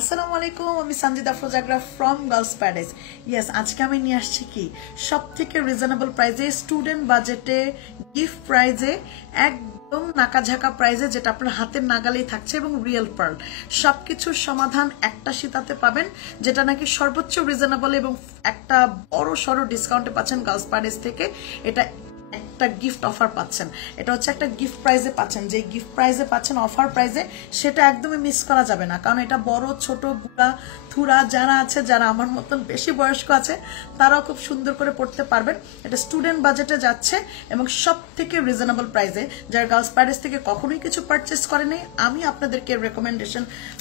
আসসালামু আলাইকুম, আমি সঞ্জিদা ফ্রোজাগ্রা ফ্রম গার্লস প্যারাডাইস। ইয়েস, আজকে আমি নিয়ে আসছি কি সবথেকে রিজনেবল প্রাইসে, স্টুডেন্ট বাজেটে, গিফট প্রাইসে, একদম নাকাঝাকা প্রাইসে, যেটা আপনার হাতের নাগালেই থাকছে এবং রিয়েল পার্ল। সবকিছুর সমাধান একটা সীতাতে পাবেন, যেটা নাকি সর্বোচ্চ রিজনেবল এবং একটা বড় সড়ো ডিসকাউন্টে পাচ্ছেন গার্লস প্যারাডাইস থেকে। এটা একটা গিফট অফার পাচ্ছেন, এটা হচ্ছে একটা গিফট প্রাইজে পাচ্ছেন। যে গিফট প্রাইজে পাচ্ছেন অফার প্রাইজে, সেটা একদমই মিস করা যাবে না, কারণ এটা বড় ছোট বুড়া থুরা যারা আছে, যারা আমার মতন বেশি বয়স্ক আছে, তারাও খুব সুন্দর করে পড়তে পারবেন। এটা স্টুডেন্ট বাজেটে যাচ্ছে এবং সব থেকে রিজনেবল প্রাইসে। যারা গার্লস প্যারাডাইস থেকে কখনোই কিছু পারচেস করেনি, আমি আপনাদেরকে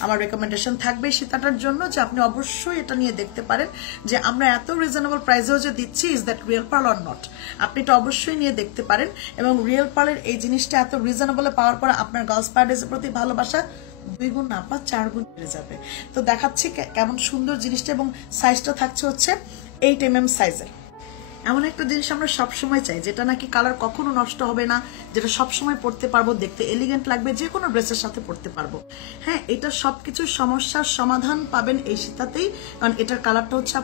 আমার রেকমেন্ডেশন থাকবে সীতাটার জন্য যে আপনি অবশ্যই এটা নিয়ে দেখতে পারেন যে আমরা এত রিজনেবল প্রাইসেও যে দিচ্ছি, is that real pearl or not. আপনি এটা অবশ্যই নিয়ে দেখতে পারেন। এবং রিয়েল পার্লের এই জিনিসটা এত রিজনেবলে পাওয়ার পর আপনার গার্লস প্যারাডাইসের প্রতি ভালোবাসা 2 গুণ না 4 গুণ বেড়ে যাবে। তো দেখাচ্ছি কেমন সুন্দর জিনিসটা, এবং সাইজটা থাকছে হচ্ছে 8mm সাইজের। এমন একটা জিনিস আমরা সবসময় চাই, যেটা নাকি কালার কখনো নষ্ট হবে না, যেটা সবসময় পরতে পারবো, দেখতে এলিগেন্ট লাগবে, যে কোনো ড্রেসের সাথে পরতে পারবো। হ্যাঁ, এটা সবকিছু সমস্যার সমাধান পাবেন এই সীতাতেই, কারণ এটার কালারটা হচ্ছে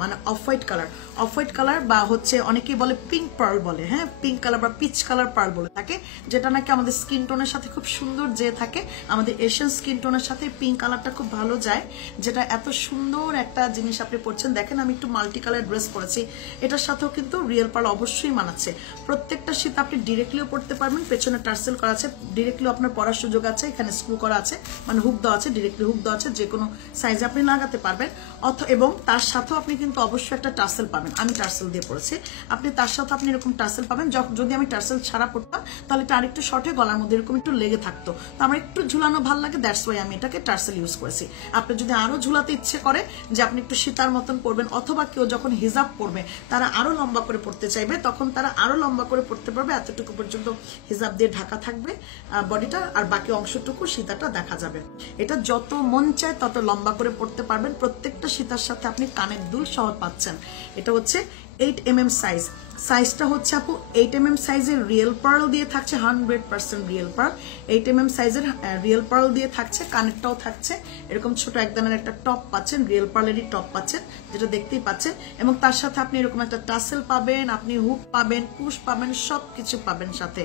মানে অফ হোয়াইট কালার, বা হচ্ছে অনেকেই বলে পিঙ্ক পার্ল বলে। হ্যাঁ, পিঙ্ক কালার বা পিচ কালার পার্ল বলে থাকে, যেটা নাকি আমাদের স্কিন টোনের সাথে খুব সুন্দর যে থাকে। আমাদের এশিয়ান স্কিন টোনের সাথে পিঙ্ক কালারটা খুব ভালো যায়, যেটা এত সুন্দর একটা জিনিস আপনি পরছেন। দেখেন, আমি একটু মাল্টি কালার ড্রেস পরেছি, এটার সাথেও কিন্তু রিয়েল পার্ল অবশ্যই মানাচ্ছে। প্রত্যেকটা শীত আপনি ডিরেক্টলিও পড়তে পারবেন, পেছনে টার্সেল করা আছে, ডিরেক্টলি আপনার পরার সুযোগ আছে। এখানে স্ক্রু করা আছে, মানে হুক দেওয়া আছে, ডিরেক্টলি হুক দেওয়া আছে, যে কোনো সাইজে আপনি লাগাতে পারবেন। এবং তার সাথেও আপনি কিন্তু অবশ্যই একটা টার্সেল পাবেন। আমি টার্সেল দিয়ে পড়েছি, আপনি তার সাথে আপনি এরকম টার্সেল পাবেন। যদি আমি টার্সেল ছাড়া পড়তাম, তাহলে এটা আরেকটু শর্টে গলার মধ্যে এরকম একটু লেগে থাকতো, তো আমার একটু ঝুলানো ভালো লাগে, দ্যাটস ওয়াই আমি এটাকে টার্সেল ইউজ করেছি। আপনি যদি আরো ঝুলাতে ইচ্ছে করে যে আপনি একটু সীতার মতন পড়বেন, অথবা কেউ যখন হিজাব পড়বে তারা আরো লম্বা করে পড়তে চাইবে, তখন তারা আরো লম্বা করে পড়তে পারবে। এতটুকু পর্যন্ত হিজাব দিয়ে ঢাকা থাকবে বডিটা, আর বাকি অংশটুকু সীতাটা দেখা যাবে। এটা যত মন চায় তত লম্বা করে পড়তে পারবেন। প্রত্যেকটা সীতার সাথে আপনি কানের দুল সহ পাচ্ছেন। এটা হচ্ছে 8mm সাইজটা হচ্ছে আপু 8mm সাইজের রিয়েল পার্ল দিয়ে থাকছে, 100% রিয়েল পার্ল। 8mm সাইজের রিয়েল পার্ল দিয়ে থাকছে, কানেরটাও থাকছে এরকম ছোট একদানের একটা টপ পাচ্ছেন, রিয়েল পার্লেরই টপ পাচ্ছেন, যেটা দেখতেই পাচ্ছেন। এবং তার সাথে আপনি এরকম একটা টাসেল পাবেন, আপনি হুক পাবেন, পুশ পাবেন, সবকিছু পাবেন সাথে।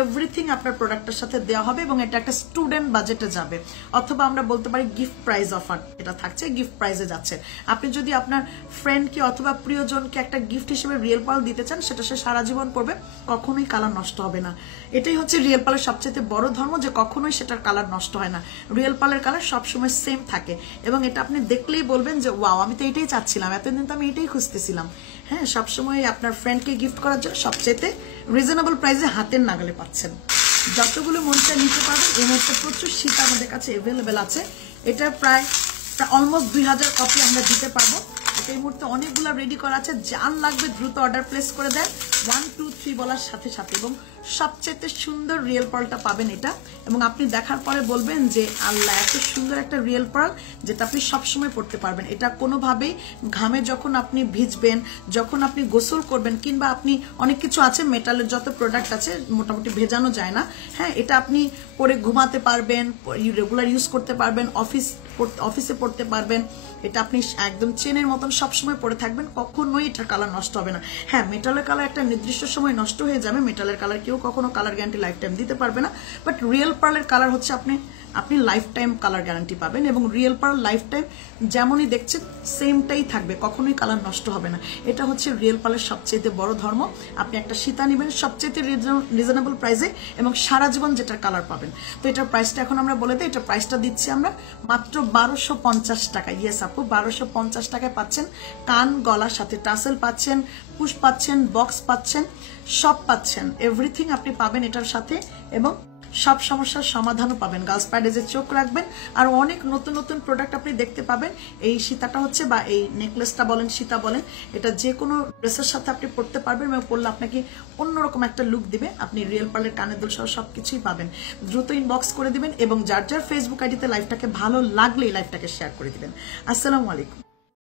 এভরিথিং আপনার প্রোডাক্টের সাথে দেওয়া হবে, এবং এটা একটা স্টুডেন্ট বাজেটে যাবে, অথবা আমরা বলতে পারি গিফট প্রাইজ অফার এটা থাকছে, গিফট প্রাইজে যাচ্ছে। আপনি যদি আপনার ফ্রেন্ডকে অথবা প্রিয়জনকে একটা গিফট হিসেবে রিয়েল পার্ল দিতে চান, সেটা সে সারা জীবন পড়বে, কখনোই কালার নষ্ট হবে না। এটাই হচ্ছে রিয়েল পার্লের সবচেয়ে বড় ধর্ম, যে কখনোই সেটার কালার নষ্ট হয় না। রিয়েল পার্লের কালার সবসময় সেম থাকে, এবং এটা আপনি দেখলেই বলবেন যে ওয়াও, আমি তো এটাই চাচ্ছিলাম, এতদিন তো আমি এটাই খুঁজতেছিলাম। হ্যাঁ, সবসময় আপনার ফ্রেন্ডকে গিফট করার জন্য সবচেয়ে রিজনেবল প্রাইসে হাতের নাগালে পাচ্ছেন। যতগুলো মন চায় নিতে পারবেন। এই মুহূর্তে প্রচুর শীত আমাদের কাছে এভেলেবেল আছে। এটা প্রায় অলমোস্ট 2000 কপি আমরা দিতে পারবো। এই মুহূর্তে অনেকগুলো রেডি করা আছে, যার লাগবে দ্রুত অর্ডার প্লেস করে দেন 1 2 3 বলার সাথে সাথে। এবং সবচেয়ে সুন্দর রিয়েল পার্লটা পাবেন এটা, এবং আপনি দেখার পরে বলবেন যে আল্লাহ, এত সুন্দর একটা রিয়েল পার্ল, যেটা আপনি সবসময় পড়তে পারবেন। এটা কোনোভাবেই ঘামে যখন আপনি ভিজবেন, যখন আপনি গোসল করবেন, কিংবা আপনি অনেক কিছু আছে, মেটালের যত প্রোডাক্ট আছে মোটামুটি ভেজানো যায় না। হ্যাঁ, এটা আপনি পরে ঘুমাতে পারবেন, রেগুলার ইউজ করতে পারবেন, অফিসে পড়তে পারবেন। এটা আপনি একদম চেনের মতন সবসময় পরে থাকবেন, কখনোই এটার কালার নষ্ট হবে না। হ্যাঁ, মেটালের কালার একটা নির্দিষ্ট সময় নষ্ট হয়ে যাবে, মেটালের কালার কেউ কখনো কালার গ্যারান্টি লাইফ টাইম দিতে পারবে না, বাট রিয়েল পার্লের কালার হচ্ছে আপনি লাইফ টাইম কালার গ্যারান্টি পাবেন। এবং রিয়েল পার্ল লাইফ টাইম যেমনই দেখছেন সেমটাই থাকবে, কখনোই কালার নষ্ট হবে না। এটা হচ্ছে রিয়েল পার্লের সবচেয়ে বড় ধর্ম। আপনি একটা সীতা নেবেন সবচেয়ে রিজনেবল প্রাইসে, এবং সারা জীবন যেটার কালার পাবেন। তো এটার প্রাইসটা এখন আমরা বলে দিই, এটার প্রাইসটা দিচ্ছি আমরা মাত্র 1250 টাকা। ইয়েস আপু, 1250 টাকায় পাচ্ছেন কান গলার সাথে টাসেল পাচ্ছেন, পুশ পাচ্ছেন, বক্স পাচ্ছেন, সব পাচ্ছেন। এভরিথিং আপনি পাবেন এটার সাথে, এবং সব সমস্যার সমাধানও পাবেন। গার্লস প্যারাডাইসে চোখ রাখবেন, আর অনেক নতুন নতুন প্রোডাক্ট আপনি দেখতে পাবেন। এই সীতাটা হচ্ছে, বা এই নেকলেসটা বলেন, সীতা বলেন, এটা যে কোনো ড্রেসের সাথে আপনি পড়তে পারবেন, এবং পরলে আপনাকে অন্যরকম একটা লুক দিবে। আপনি রিয়েল পার্লের কানের দুল সহ সবকিছুই পাবেন। দ্রুত ইনবক্স করে দিবেন, এবং যার যার ফেসবুক আইডিতে লাইভটাকে ভালো লাগলে লাইভটাকে শেয়ার করে দিবেন। আসসালামু আলাইকুম।